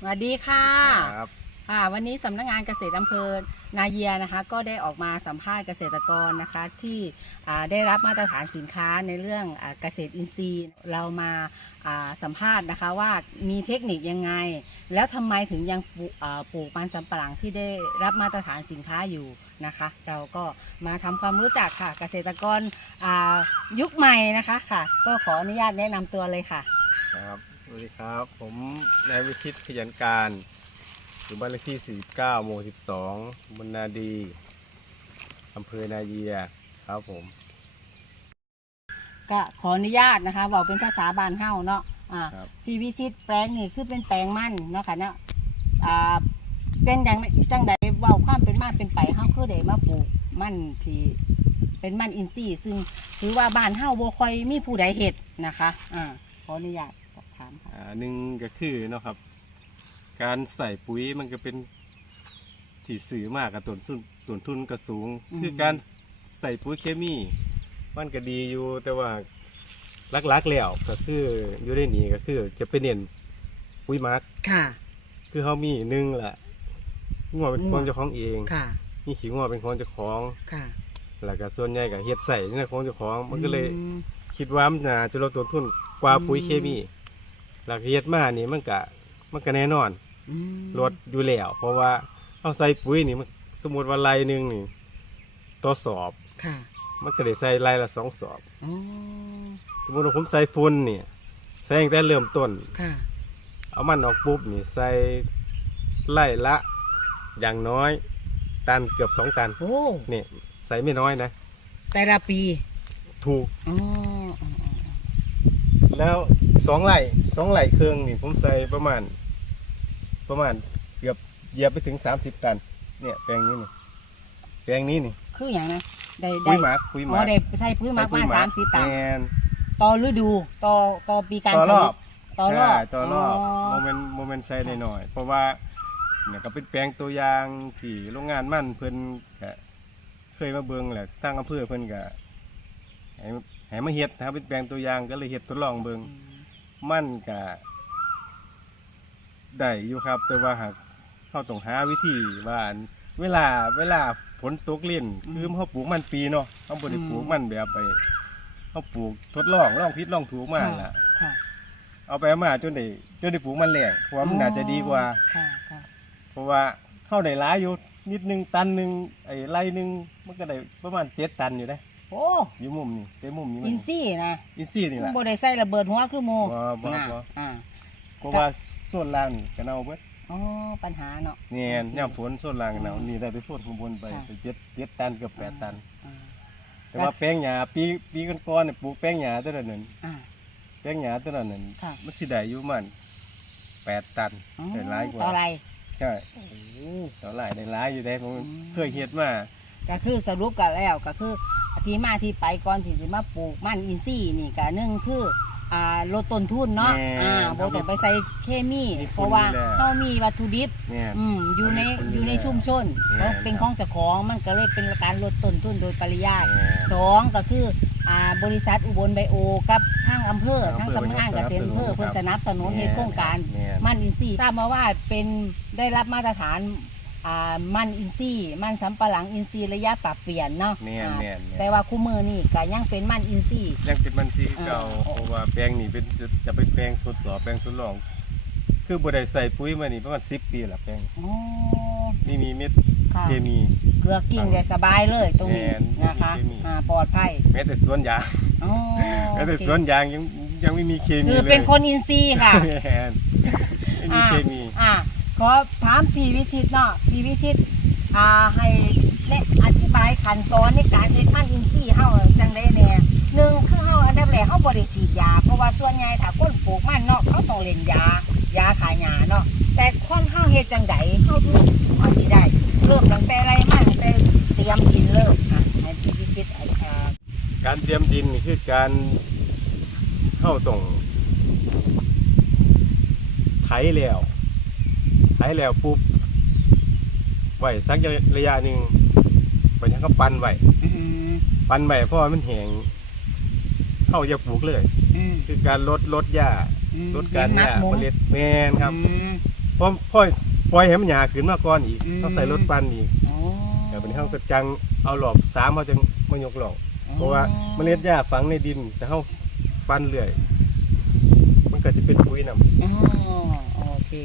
สวัสดีค่ะครับค่ะวันนี้สำนักงานเกษตรอำเภอนาเยียนะคะ ก็ได้ออกมาสัมภาษณ์เกษตรกรนะคะที่อ่าได้รับมาตรฐานสินค้าในเรื่องอาเกษตรอินทรีย์ เรามาอ่าสัมภาษณ์นะคะว่ามีเทคนิคยังไง แล้วทำไมถึงยังปลูกอ่าปลูกมันสำปะหลังที่ได้รับมาตรฐานสินค้าอยู่นะคะ เราก็มาทำความรู้จักค่ะเกษตรกรอ่ายุคใหม่นะคะค่ะ ก็ขออนุญาตแนะนำตัวเลยค่ะครับ สวัสดีครับ ผมนายวิชิตขยันการอยู่บ้านเลขที่ 49 หมู่ 12บนนาดีอำเภอนาเยียครับผม ก็ขออนุญาตนะคะบอกเป็นภาษาบ้านเฮาเนาะอ่าครับพี่วิชิตแปลงนี่คือเป็นแปลงมันเนาะค่ะเนาะอ่าเป็นอย่างจังใดเว้าความเป็นมาเป็นไปเฮาคือได้มาปลูกมันที่เป็นมันอินทรีย์ซึ่งถือว่าบ้านเฮาบ่ค่อยมีผู้ใดเฮ็ดนะคะอ่าขออนุญาตสอบ ถามค่ะอ่าหนึ่งก็คือเนาะครับ การใส่ปุ๋ยมันก็เป็นที่สื่อมากกับต้นทุนต้นทุนก็สูง คือการใส่ปุ๋ยเคมี มันก็ดีอยู่แต่ว่าลักๆแล้วก็คืออยู่ในนี้ก็คือ จะไปเน้นปุ๋ยหมัก ค่ะ คือเขามีหนึ่งแหละงัวเป็นของเจ้าของเองค่ะมีขี้งัวเป็นของเจ้าของ ค่ะแล้วก็ส่วนใหญ่ก็เฮ็ดใส่ในของเจ้าของมันก็เลย อืม คิดว่ามันน่าจะลดต้นทุนกว่าอืมปุ๋ยเคมี แล้วก็เฮ็ดมานี่มันก็มันก็แน่นอนอืมลดอยู่แล้วเพราะว่าเอาใส่ปุ๋ยนี่มันสมมุติว่าไร่หนึงนี่ต่อสอบค่ะมันก็ได้ใส่ไร่ละสองสอบอ๋อสมมุติว่าผมใส่ฝุ่นนี่ใส่ตั้งแต่เริ่มต้นค่ะเอามันออกปุ๊บนี่ใส่ไร่ละ อย่างน้อย ตันเกือบสองตันโอ้นี่ใส่ไม่น้อยนะ แต่ละปี ถูกอ๋ออ๋ออ๋อแล้ว สองไร่สองไร่เครื่องนี่ผมใส่ประมาณ ประมาณเกือบเหยียบไปถึงสามสิบตัน เนี่ยแปลงนี้นี่แปลงนี้นี่คืออย่างนะได้ปุ๋ได้ยหมักปุ๋ยหอ๋มัอกได้ใส่ปุ๋ยหมักมาสามสิบตันแมนต่อฤดูต่อต่อปีการต่อผรลิอตบต่อรอบใช่ต่อรอบโมเมนต์โมเมนต์ใส่หน่อยๆเพราะว่าเนี่ยก็เป็นแปลงตัวอย่างที่โรงงานมั่นเพิ่นก็เคยมาเบิ่งแหละตั้งอำเภอเพิ่นก็ให้ให้มาเฮ็ดนะครับเป็นแปลงตัวอย่างก็เลยเฮ็ดทดลองเบิ่งมั นก็ได้อยู่ครับ แต่ว่าหากเขาต้องหาวิธีว่าอันเวลาเวลาฝนตกเล่นคือเขาปลูกมันปีเนาะเขาบ่ได้ปลูกมันแบบไปเขาปลูกทดลองลองผิดลองถูกมาล่ะ ค่ะเอาไปเอามาจนได้จนได้ปลูกมันแหลงเพราะว่ามันน่าจะดีกว่า ค่ะค่ะเพราะว่าเขาได้หลายอยู่นิดนึงตันหนึงไอ้ไรหนึงมันก็ได้ประมาณเจ็ดตันอยู่ได้ โอ้อยู่มุมนี้เต็มมุมนี้อินซี่นะอินซี่นี่แหละ บ่ได้ใส่ระเบิดหัวคือหมูบ่บ่น่ะบ่ อ่าเพราะว่าส่วนล่างนี่ก็เน่าเบิดอ๋อปัญหาเนาะ เนี่ยย่ามฝนส่วนล่างหนาวนี่ได้ไปส่วนข้างบนไปค่ะ ไปเจ็ดเจ็ดตันเกือบแปดตัน อ่า แต่ว่าแป้งหญ้าปีปีก่อนๆเนี่ยปลูกแป้งหญ้าตัวละนั้นอ่า แป้งหญ้าตัวละนั้นค่ะ มันสิได้อยู่มันแปดตันอ๋อได้หลายกว่าต่ออะไร ใช่ต่อหลายได้หลายอยู่ได้ผมอืม เคยเฮ็ดมาก็คือสรุปกันแล้วก็คือ ที่มาที่ไปก่อนที่จะมาปลูกมันอินซี่นี่ก็หนึ่งคืออ่าลดต้นทุนเนาะอ่าบ่ต้องไปใส่เคมีเพราะว่าเฮามีวัตถุดิบเนี่ยอืมอยู่ในมันมีอยู่ในชุมชนแน่แล้วเป็นของเจ้าของมันก็เลยเป็นการลดต้นทุนโดยปริยายเนี่ยสองก็คืออ่าบริษัทอุบลไบโอกับทางอำเภออำเภอทางสำนักงานเกษตรอำเภอเพิ่เพื่อนนสนับสนุนในโครงการเนี่ยมันอินทรีย์ทราบมาว่าเป็นได้รับมาตรฐาน อ่ามันอินทรีย์มันสำปะหลังอินทรีย์ระยะปรับเปลี่ยนเนาะเนี่ยอ่าเนี่ยเนี่ยแต่ว่าคู่มือนี่ก็ยังเป็นมันอินทรีย์ ยังเป็นมันที่เก่าอ่าเพราะว่าแปลงนี่เป็นจะจะเป็นแปลงทดสอบแปลงทดลอง คือบ่ได้ใส่ปุ๋ยมานี่ประมาณ10ปีละแปลงอ๋อนี่มีเม็ดค่ะเคมี เกลือกิ่งได้สบายเลยตรงนี้แม่นนะคะมีเคมี อ่าปลอดภัยแม้แต่สวนยางอ๋อแม้แต่โอเคสวนยางยังยังไม่มีเคมีคือเลยเป็นคนอินทรีย์ค่ะ แม่นไม่มีเคมี อ่า ขอถามพี่วิชิตเนาะพี่วิชิตอ่าให้และอธิบายขั้นตอนในการเฮ็ดมันอินทรีย์เฮาจังได๋แหน่หนึ่งคือเฮาอันดับแรกเฮาบ่ได้ฉีดยา เพราะว่าส่วนใหญ่ถ้าคนปลูกมันเนาะเขาต้องเล่นยายาขายยาเนาะแต่คนเฮาเฮ็ดจังไดเฮาถึงเอาที่ได้ เริ่มตั้งแต่ไรมันตั้งแต่เตรียมดินเริ่มอะให้พี่วิชิตอ่าการเตรียมดินคือการเข้าตรงไถแล้ว ไถแล้วปุ๊บไว้สักระยะหนึ่งไปทั้งก็ปั้นไว้อืมปั้นไว้เพราะว่ามันแห้งเข้าจะปลูกเลยอืมคือการลดลดหญ้าอืมลดการหเฮ็ญ้าหมักหมเมล็ดแมนครับอืมพอพ่อยปล่อยให้มันหยาขึ้นมาก่อนอีกอืมต้องใส่รถปั่นอีกอ๋อเดี๋ยวเป็นเฮาก็จังเอาหลอบสามเขาจังมายกหลอกเพราะว่าเมล็ดหญ้าฝังในดิน แต่เฮาปั่นเรื่อย มันก็จะเป็นปุ๋ยนำอ๋อโอ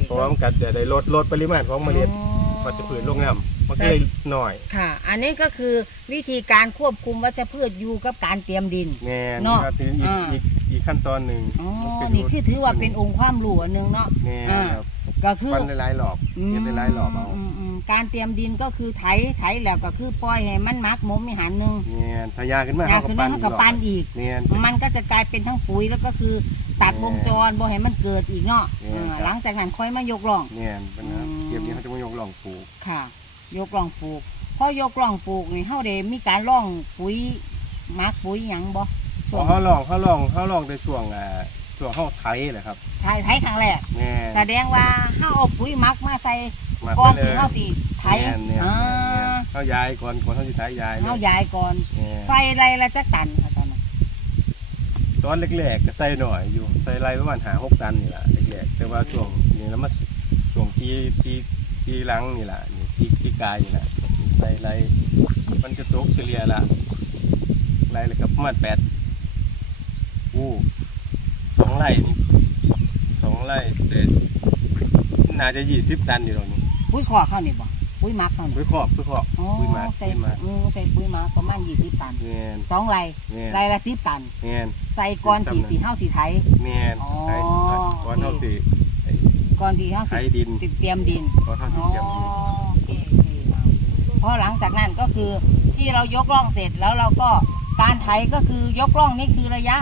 เคเพราะว่ามันก็จะได้ลดลดปริมาณของเมล็ดอ๋อมันจะผืนลงน้ำมันก็เลยหน่อย ค่ะ อันนี้ก็คือวิธีการควบคุมวัชพืชอยู่กับการเตรียมดินแน่นเนาะครับทีนี้อีกอ่าอีกอีกขั้นตอนหนึ่งอ๋อมัเป็นี่คือถือว่าเป็นองค์ความรู้อันหนึ่งเนาะแน่อ่าครับก็คือปั้นหลายๆหลอกเก็บหลายๆหลอกเอามมการเตรียมดินก็คือไถไถแล้วก็คือปล่อยให้มันมักหมมมีหันหนึ่งแน่นทายาขึ้นมาอยาเขาก็ขึ้นปั้มานเขาก็ปั้นอีก แน่นมันก็จะกลายเป็นทั้งปุ๋ยแล้วก็คือ ตัดวงจรบ่ให้มันเกิดอีกเนาะเนี่ยเออครับ หลังจากนั้นค่อยมายกร่องแน่นเป็นนะอืม เก็บนี้เขาจะมายกหลองปลูกค่ะ ยกร่องปลูกพอยกร่องปลูกนี่เฮาได้มีการร่องปุ๋ยมักปุ๋ยหยังบ่พช่วองเขาลองเขาลองเขาลองในช่วงอ่าช่วงเขาไถแหละครับไถไถครั้งแรกแน่แสดงว่าเฮาเอาปุ๋ยมักมาใส่มาก่อนไปที่เลยเฮาสิไถแน่นเนี่ยอ่าเขาย้ายก่อนก่อนเขาจะไถย้ายเลยเฮาย้ายก่อน แน่ใส่ไรละจักตันค่ะ ตอนแรกๆก็ใส่หน่อยอยู่ใส่ไรประมาณหาหกตันนี่แหละแรกๆแต่ว่าช่วงนี้แล้วมาช่วงปีปีปีหลังนี่แหละนี่ปีปีกายนี่แหละใส่ไรมันจะตกเฉลี่ยละไรเลยกับประมาณแปดอู้สองไร่นี่สองไร่แต่น่าจะยี่สิบตันอยู่ตรงนี้ ปุ๋ยขอเข้าวนี่บ่ ปุ๋ยมักเข้านี่ปุ๋ยครอบปุ๋ยครอบอ๋อปุ๋ยหมักใส่ปุ๋ยหมักอืมใส่ปุ๋ยมักประมาณ20ตันเงี้ยสองไรเงี้ยไรละ10ตันเงี้ยใส่ก้อนที่สีเฮาสิไถเงี้ยอ๋อไถก่อนเท่าสิก้อนที่เฮาไถสิดินสิเตรียมดิน ก่อนเท่าสิอ๋อเตรียมดินโอเคโอเคเอาพอหลังจากนั้นก็คือที่เรายกร่องเสร็จแล้วเราก็การไถก็คือยกร่องนี่คือระยะ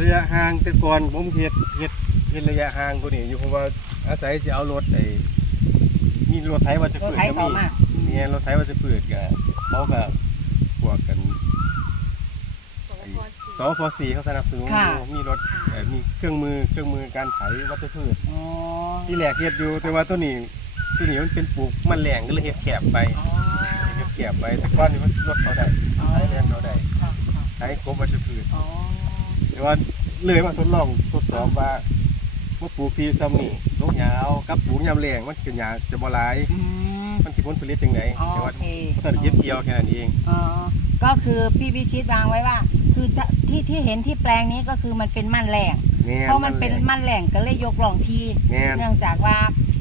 ระยะห่างแต่ก่อนผมเฮ็ดเฮ็ดเฮ็ดระยะห่างกว่านี้อยู่เพราะว่าอาศัยสิเอารถไอ้ มีรถไถว่าจะก็เปิดไถก็ต่อมีมาเนี่ยรถไถว่าจะเปิดก็เขาก็พวกกันสพสีเขาสนับสนุนอยู่มีรถเอ่อมีเครื่องมือเครื่องมือการไถวัชพืช อ๋อที่แรกเฮ็ดอยู่แต่ว่าตัวนี้ตัวนี้มันเป็นปลูกมันแหลงก็เลยเฮ็ดแคบไปอ๋อเฮ็ดแคบไปแต่ก่อนนี่มันรถเขาได้อ๋อไถแรงเขาได้ค่ะค่ะไถกบวัชพืช อ๋อ แต่ว่าเลยมาทดลองทดสอบว่า ว่าปลูกพีซ้ำนี่ลูกยาวกับปลูกยามแรงมันเป็นหยาจะบ่หลาย อืม มันสิผลผลิตจังไดอ๋อแต่ว่าโอเค ถ้าได้เก็บเกี่ยวแค่นั้นเอง อ๋อ ก็คือพี่พิชิตวางไว้ว่า คือถ้าที่ที่เห็นที่แปลงนี้ก็คือมันเป็นมันแรงแม่นเพราะมันเป็นมันแรงก็เลยยกร่องที แม่น เนื่องจากว่า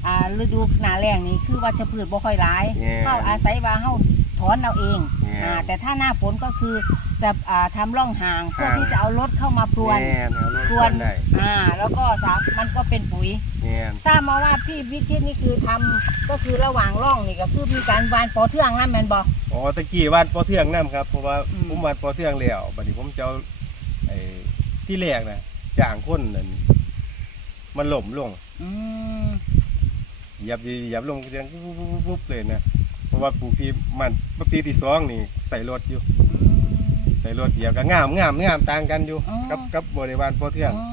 อ่าฤดูหนาแรงนี้คือวัชพืชบ่ค่อยร้ายแม่เฮาอาศัยว่าเฮาถ อนเอาเองแม่อ่าแต่ถ้าหน้าฝนก็คือจะอ่าทำร่องห่างเพื่อห่างที่จะเอารถเข้ามาพรวนแม่นเอารถพรวนได้อ่าแล้วก็สามันก็เป็นปุ๋ย แม่นทราบมาว่าพี่วิชิตนี่คือทำก็คือระหว่างร่องนี่ก็คือมีการวานปอเทืองนั่นแม่นบ่อ๋อตะกี้วาดปอเทืองนํครับเพราะว่าอืม ผมวาดปอเทืองแล้วบัดนี้ผมจะเอาไอ้ที่แรกน่ะจ้างคนนั่นมันล่มลงอืม เหยับเหยับลงจังปุ๊บๆๆเลยนะเพ ราะว่าปลูกที่มันปีที่สองนี่ใส่รถอยู่อืมใส่รถเดียวก็งามงามงามต่างกันอยู่อ๋อ กับกับบริวารพอเทืองอ๋อ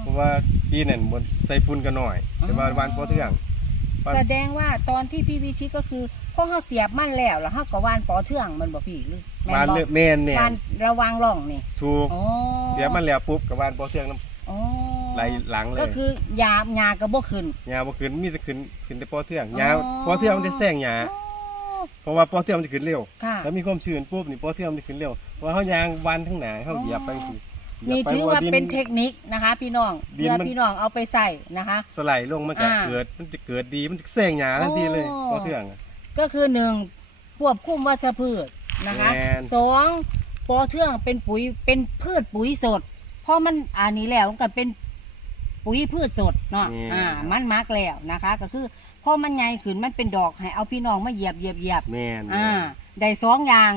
เพราะว่าปีนั้นบนใส่ฝุ่นกันหน่อยอ๋อแต่ว่าวานพอเทืองว่าแสดงว่าตอนที่พี่วิชิตก็คือพอเฮาเสียบมันแล้วแล้วเฮาก็วานปอเทืองมันบ่พี่หรือแม่วานนบ่เลือแม่นเนี่ย วานระหวางร่องนี่ถูก อ๋อเสียมันแล้วปุ๊บกับวานพอเทืองน้อ๋อำไหลหลังเลก็ยคือหยาหยาก็บ่ขึ้น หญ้าบ่ขึ้นมีแต่ขึ้นขึ้นแต่พอเทืองอ๋อหญ้าพอเทืองมันจะแซงหญ้า อ๋อ เพราะว่าพอเทืองมันจะขึ้นเร็ว ค่ะ แล้วมีความชื้นปุ๊บนี่พอเทืองมันจะขึ้นเร็วเพราะว่าเฮายางวานทั้งหนาเฮาเหยียบไปสิเหยียนี่บไปถือว่าดิ เป็นเทคนิคนะคะ พี่น้องดินเพื่อมัน พี่น้องเอาไปใส่นะคะ สไลด์ลงมันก็อ่าเกิดมันจะเกิดดีมันจะแซงหญ้าทันทีเลยอ๋อพอเทืองอะ ก็คือหนึ่งควบคุมวัชพืชนะคะแม่น สองปอเทืองเป็นปุ๋ยเป็นพืชปุ๋ยสดเพราะมันอันนี้แล้วมันก็เป็น ปุ๋ยพืชสดเนาะ แม่น อ่า มันมักแล้วนะคะ ก็คือพอมันใหญ่ขึ้นมันเป็นดอกให้เอาพี่น้องมาเหยียบเหยียบเหยียบ แม่นอ่า ได้สองอย่าง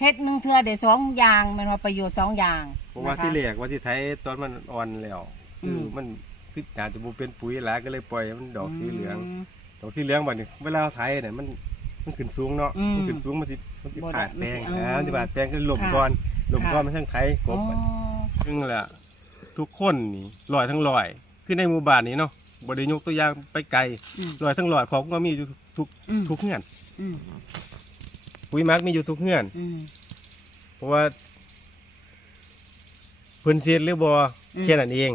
เฮ็ดหนึ่งเทือได้สองอย่างแมันว่าประโยชน์สองอย่างเพราะว่านะคะที่แรกว่าที่ไทยตอนมันอ่อนแล้วอืคือม มันคืออาจจะบ่เป็นปุ๋ยหลายก็เลยปล่อยให้มันดอกสีเหลือง ม ดอกสีเหลืองบัดนี้เวลาเราไถเนี่ยมันมันขึ้นสูงเนาะอืมมันขึ้นสูงมันสิมันสิบ่ได้ขาดแปลงมันสิอ่ามันสิบาดแปลงก็หลมค่ะก่อนหลมค่ะก่อนมันทั้งไถกอ๋บอบัดซึ่งแหละ ทุกคนนี่ลอยทั้งลอยคือในหมู่บ้านนี้เนาะบ่ได้ยกตัวอย่างไปไกลอืม ลอยทั้งลอยของก็มีอยู่ทุกอืมทุกเฮือนอืมปุ๋ยหมักมีอยู่ทุกเฮือน อืม เพราะว่าเพิ่นเสียหรือบ่อืม แค่นั้นเอง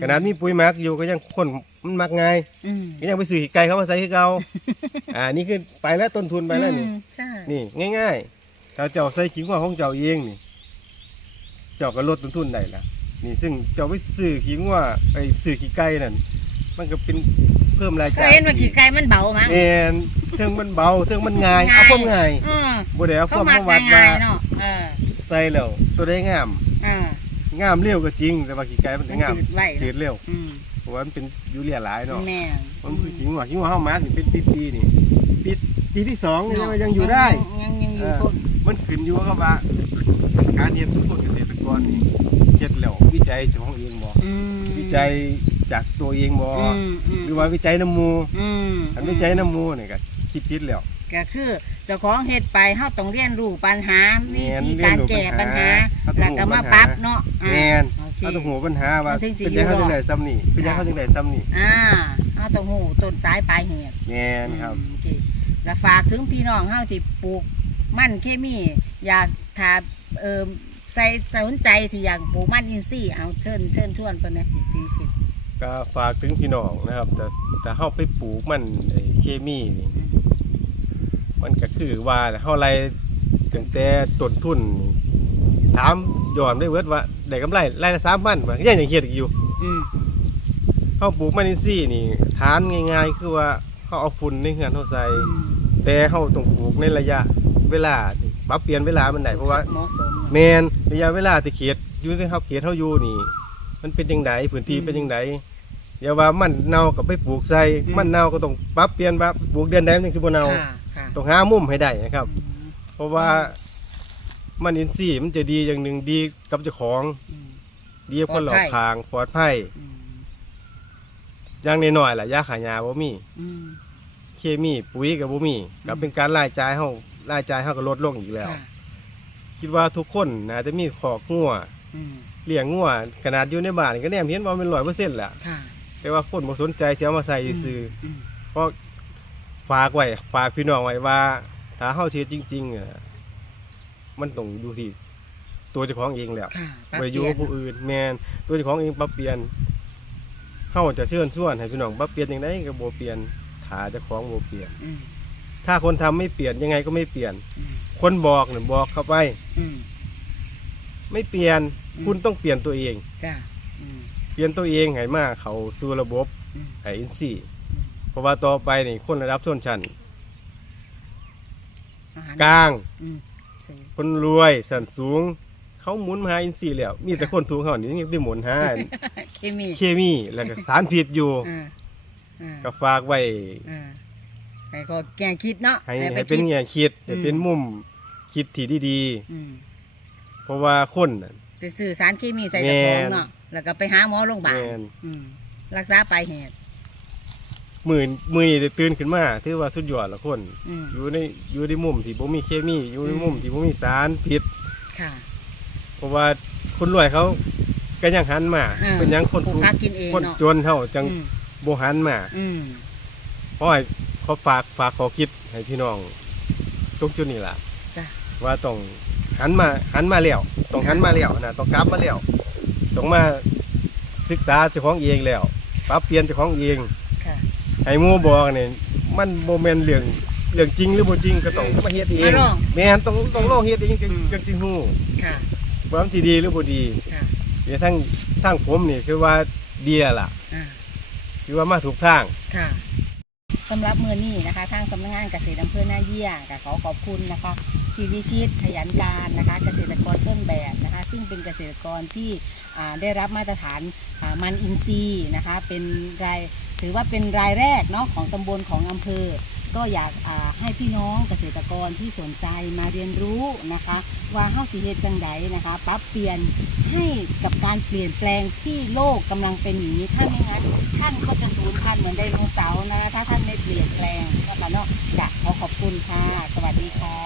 ขนาดมีปุ๋ยหมักอยู่ก็ยังคนมันมักง่ายอืมก็ยังไปซื้อขี้ไก่เขามาใส่คือเก่าอ่านี่คือไปแล้วต้นทุนไปแล้วนี่ อืมใช่นี่ง่ายๆถ้าเจ้าใส่ขี้งัวของเจ้าเองนี่ เจ้าก็ลดต้นทุนได้ละ นี่ซึ่งเจ้าไปซื้อขี้งัวไปซื้อขี้ไก่นั่นมันก็เป็นเพิ่มรายก็จ่ายเห็นว่าขี้ไก่มันเบามั้ง แม่นเทิงมันเบาเทิงมันง่ายเอาความง่ายอืมบ่ได้เอาคเขาวามมักมาวัดว่าง่ายๆเนาะเออใส่แล้วตัวได้งามเอองามเร็วก็จริง แต่ว่าขี้ไก่มันมัก็นงามจืดไว้จืดเร็วอืมเพราะว่ามันเป็นยูเรียหลายเนาะ แม่มันคือขี้งัวขี้งัวเฮามานี่เป็นปีๆนี่ปีปีที่สองนี่ยังยังอยู่ได้ ยังยังอยู่เออ ทนมันขึ้นอยู่กับว่าการเรียนทุกคนเกษตรกรนี่ เฮ็ดแล้ววิจัยเจ้าของเองบ่อืมวิจัยจากตัวเองบ่อืมมหรือว่าวิจัยน้ำหมูอืมอันวิจัยน้ำหมูนี่ก็คิดผิดแล้วก็คือเจ้าของเฮ็ดไปเฮาต้องเรียนรู้ปัญหาแม่วินธีการแก้ปัญหาเรียนรู้ปัญหาแล้วก็มาปรับเนาะอ่าแม่นโอเคเขาต้องหูปัญหาว่ามันถึงสิเป็นยังเขาอยู่รอดจังได๋ซ้ำนี่เป็นยังเขาจังได๋ซ้ำนี่อ่าเฮาต้องฮู้ต้นสายปลายเหตุแม่นครับอืมโอเคแล้วฝากถึงพี่น้องเฮาที่ปลูกมันเคมีอยากถ้าเอ่อ ใส่สนใจที่อยากปลูกมันอินทรีย์เอาเชิญเชิญชวนเพิ่นนะพี่สิทธิ์ก็ฝากถึงพี่น้องนะครับ แต่แต่เฮาไปปลูกมันไอ้เคมีนี่อืมมันก็คือว่าเฮาไรตั้งแต่ต้นทุนนี่ถามย้อนได้เวิร์ดว่าได้กำไรไร่ละ3,000ว่ายังยังเฮ็ดอีกอยู่อืมเฮาปลูกมันอินทรีย์นี่ฐานง่ายๆ คือว่าเฮาเอาฝุ่นในเฮือนเฮาใส่อืมแต่เฮาต้องปลูกในระยะเวลาที่ปรับเปลี่ยนเวลามันได้เพราะว่าเหมาะสมแมน ระยะเวลาที่เขตอยู่ที่เฮาเขตเฮาอยู่นี่ มันเป็นจังไดพื้นที่เป็นจังไดอย่าว่ามันเน่าก็ไปปลูกใส่มันเน่าก็ต้องปรับเปลี่ยนว่าปลูกเดือนใดมันถึงสิบ่เน่าค่ะค่ะต้องหามุมให้ได้นะครับอืมเพราะว่ามันอินทรีย์มันจะดีอย่างหนึ่งดีกับเจ้าของ อืม ดีกับคนรอบข้างปลอดภัยอืมอย่างน้อยๆล่ะยาขายยาบ่มี อืม เคมีปุ๋ยก็บ่มีก็เป็นการรายจ่ายเฮารายจ่ายเฮาก็ลดลงอีกแล้ว ค่ะ คิดว่าทุกคนน่าจะมีขอกงัวอืมเลี้ยงงัวขนาดอยู่ในบ้านก็แนมเห็นว่ามัน100%แหละค่ะแต่ว่าคนบ่สนใจสิเอามาใส่ซื่ออืมๆเพราะฝากไว้ฝากพี่น้องไว้ว่าถ้าเฮาเฮ็ดจริงๆอะมันต้องอยู่ที่ตัวเจ้าของเองแล้วค่ะปรับไปอยู่เปลี่กับผู้อื่นแม่นตัวเจ้าของเองปรับเปลี่ยนเฮาจะเชิญชวนให้พี่น้องปรับเปลี่ยนจังไดก็บ่เปลี่ยนถ้าเจ้าของบ่เปลี่ยน อืม ถ้าคนทำไม่เปลี่ยนยังไงก็ไม่เปลี่ยน อืม คนบอกน่ะบอกเข้าไป อืม ไม่เปลี่ยนอืม คุณต้องเปลี่ยนตัวเอง จ้าอืม เปลี่ยนตัวเองให้มาเข้าสู่ระบบอืม ให้อินซีย์เพราะว่าต่อไปนี่คนระดับชนชั้นอาหารกลางอืมใช่คนรวยสันสูง เขาหมุนมาหาอินซีย์แล้ว มีแต่คนถูกเขานี่ยังไปหมุนหา เคมีเคมีแล้วก็สารพิษอยู่อ่าอ่าก็ฝากไว้อ่า ให้ก็แกงคิดเนาะให้ไปให้เป็นคิดแง่คิดให้อืมเป็นมุมคิดที่ดีอืมๆเพราะว่าคนน่ะ ไปซื้อสารเคมีใส่ตะกรองแม่น เนาะแล้วก็ไปหาหมอโรงพยาบาลแม่นอืมรักษาปลายเหตุมือมือนี่ได้ตื่นขึ้นมาถือว่าสุดยอดละคน อืมอยู่ในอยู่ในมุมที่บ่มีเคมี อยู่ในมุมที่บ่มีสารพิษ ค่ะ เพราะว่าคนรวยเขาก็ยังหันมา อ่าเป็นหยังคนปลูกทุกผักกินเองคนเนาะจนเฮาจังอืมบ่หันมาอืมเพราะให้ เขาฝากฝากขอคิดให้พี่น้องตรงจุดนี้ล่ะจ้ะ ว่าต้องหันมาหันมาแล้วต้องหันมาแล้วนะต้องกลับมาแล้วต้องมาศึกษาเจ้าของเองแล้วปรับเปลี่ยนเจ้าของเองค่ะ ให้หมู่บอกนี่มันบ่แม่นเรื่องเรื่องจริงหรือบ่จริงก็ต้องมาเฮ็ดเองมาลองแม่นต้องต้องลองเฮ็ดเองจึงอืม จึงสิฮู้ค่ะ ว่ามันสิดีหรือบ่ดีค่ะ เดี๋ยวทั้งทั้งผมนี่คือว่าดีแล้วล่ะ อ่า คือว่ามาถูกทาง ค่ะ สำหรับมือนี้นะคะ ทางสำนักงานเกษตรอำเภอหน้าเยี่ยก็ขอขอบคุณนะคะพี่วิชิตขยันการนะคะ เกษตรกรต้นแบบนะคะ ซึ่งเป็นเกษตรกรที่ได้รับมาตรฐานมันอินทรีย์นะคะ เป็นรายถือว่าเป็นรายแรกเนาะของตำบลของอำเภอ ก็อยากให้พี่น้องเกษตรกรที่สนใจมาเรียนรู้นะคะ ว่าเฮ้าสีเฮ็ดจังไดนะคะ ปรับเปลี่ยนให้กับการเปลี่ยนแปลงที่โลกกำลังเป็นอย่างนี้ถ้าไม่งั้นท่านก็จะสูญพันธุ์เหมือนไดโนเสาร์นะถ้าท่านไม่เปลี่ยนแปลงนะคะเนาะอยากขอขอบคุณค่ะ สวัสดีค่ะ